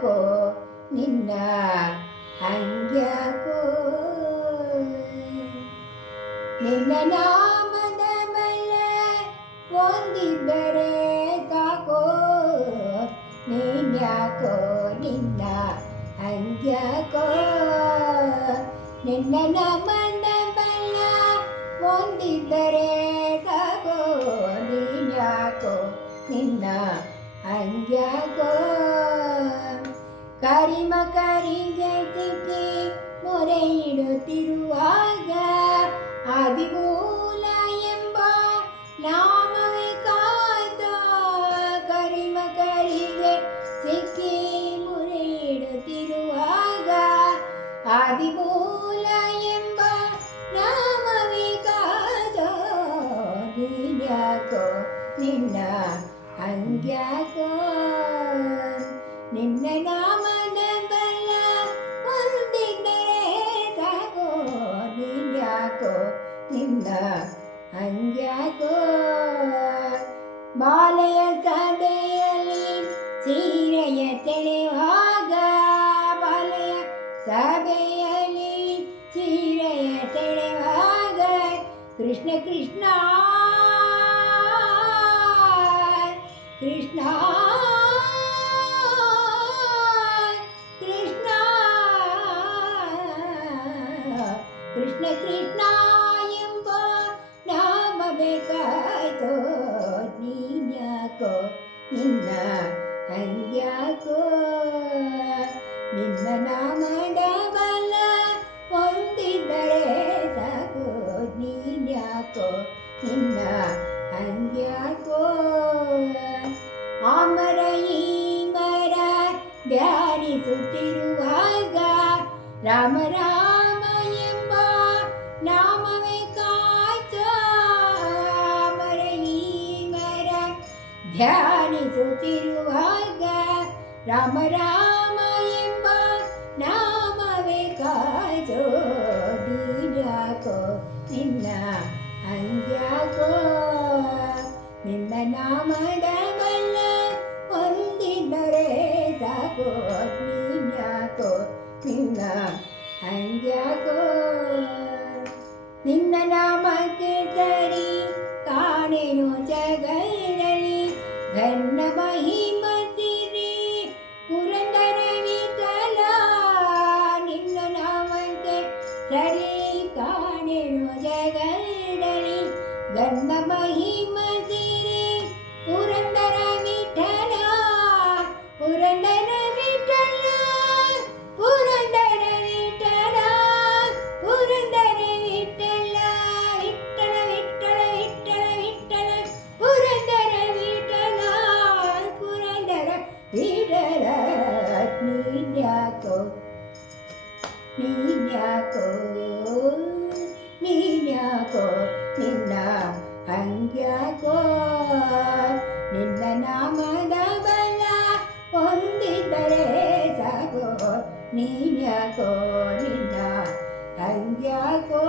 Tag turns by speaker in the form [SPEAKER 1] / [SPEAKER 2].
[SPEAKER 1] ಹಂಗ್ಯಾಕೋ ನಿನ್ನ ಹಂಗ್ಯಾಕೋ ನಿನ್ನ ನಾಮದ ಬಲ್ಲ ಒಂದಿದ್ದರೆ ಸಾಕೋ ನೀನ್ಯಾಕೋ ನಿನ್ನ ಹಂಗ್ಯಾಕೋ ನಿನ್ನ ನಾಮದ ಬಲ್ಲ ಒಂದಿದ್ದರೆ ಸಾಕೋ ನೀನ್ಯಾಕೋ ನಿನ್ನ ಹಂಗ್ಯಾಕೋ ಕರಿಮ ಕರಿಗತಿಗೆ ಮೊರೆ ಇಡುತ್ತಿರುವಾಗ ಆದಿಮೂಲ ಎಂಬ ನಾಮವೇ ಕಾದ ಕರಿಮ ಕರಿಗೆ ಸಿಕ್ಕಿ ಮೊರೆ ಇಡುತ್ತಿರುವಾಗ ಆದಿಮೂಲ ಎಂಬ ನಾಮವೇ ಕಾದ ನೀನ್ಯಾಕೋ ನಿನ್ನ ಹಂಗ್ಯಾಕೋ ನಿನ್ನ ನೀನ್ಯಾಕೋ ನಿನ್ನ ಹಂಗ್ಯಾಕೋ ಬಾಲೆಯ ಸಭೆಯಲ್ಲಿ ಸೀರೆಯ ತೆಳೆವಾಗ ಬಾಲೆಯ ಸಭೆಯಲ್ಲಿ ಸೀರೆಯ ತೆಳೆವಾಗ ಕೃಷ್ಣ ಕೃಷ್ಣ ಕೃಷ್ಣ ನಿನ್ನ ಹಂಗ್ಯಾಕೋ ನಿನ್ನ ನಾಮದ ಬಲ ಹೊಂದಿದ್ದರೆ ಸಾಕು ನೀನ್ಯಾಕೋ ನಿನ್ನ ಹಂಗ್ಯಾಕೋ ಅಮರ ಈ ಮರ ಧ್ಯಾನಿಸುತ್ತಿರುವಾಗ ರಾಮ ರಾಮ ಧ್ಯಾನಿಸುತ್ತಿರುವಾಗ ರಾಮ ರಾಮ ಎಂಬ ನಾಮವೇ ಕಾಜೋ, ನೀನ್ಯಾಕೋ, ನಿನ್ನ ಹಂಗ್ಯಾಕೋ ನಿನ್ನ ನಾಮದ ಬಲ್ಲ ಹೊಂದಿದ್ದರೆ ಸಾಕೋ, ನೀನ್ಯಾಕೋ, ನಿನ್ನ ಹಂಗ್ಯಾಕೋ ನಿನ್ನ ನಾಮಕ್ಕೆ ഗന്ധമഹിമതിരെ പുരണ്ടര വിഠല പുരണ്ടര വിഠല പുരണ്ടര വിഠല പുരണ്ടര വിഠല വിട്ടള വിട്ടള വിട്ടള വിട്ടള പുരണ്ടര വിഠല പുരണ്ടര വിഠല നീ ഞാക്കോ നീ ഞാക്കോ. ನೀನ್ಯಾಕೋ? ನಿನ್ನ ಹಂಗ್ಯಾಕೋ ನಿನ್ನ ನಾಮದ ಬಲ ಹೊಂದಿದ್ದರೆ ಸಾಕೋ? ನೀನ್ಯಾಕೋ? ನಿನ್ನ ಹಂಗ್ಯಾಕೋ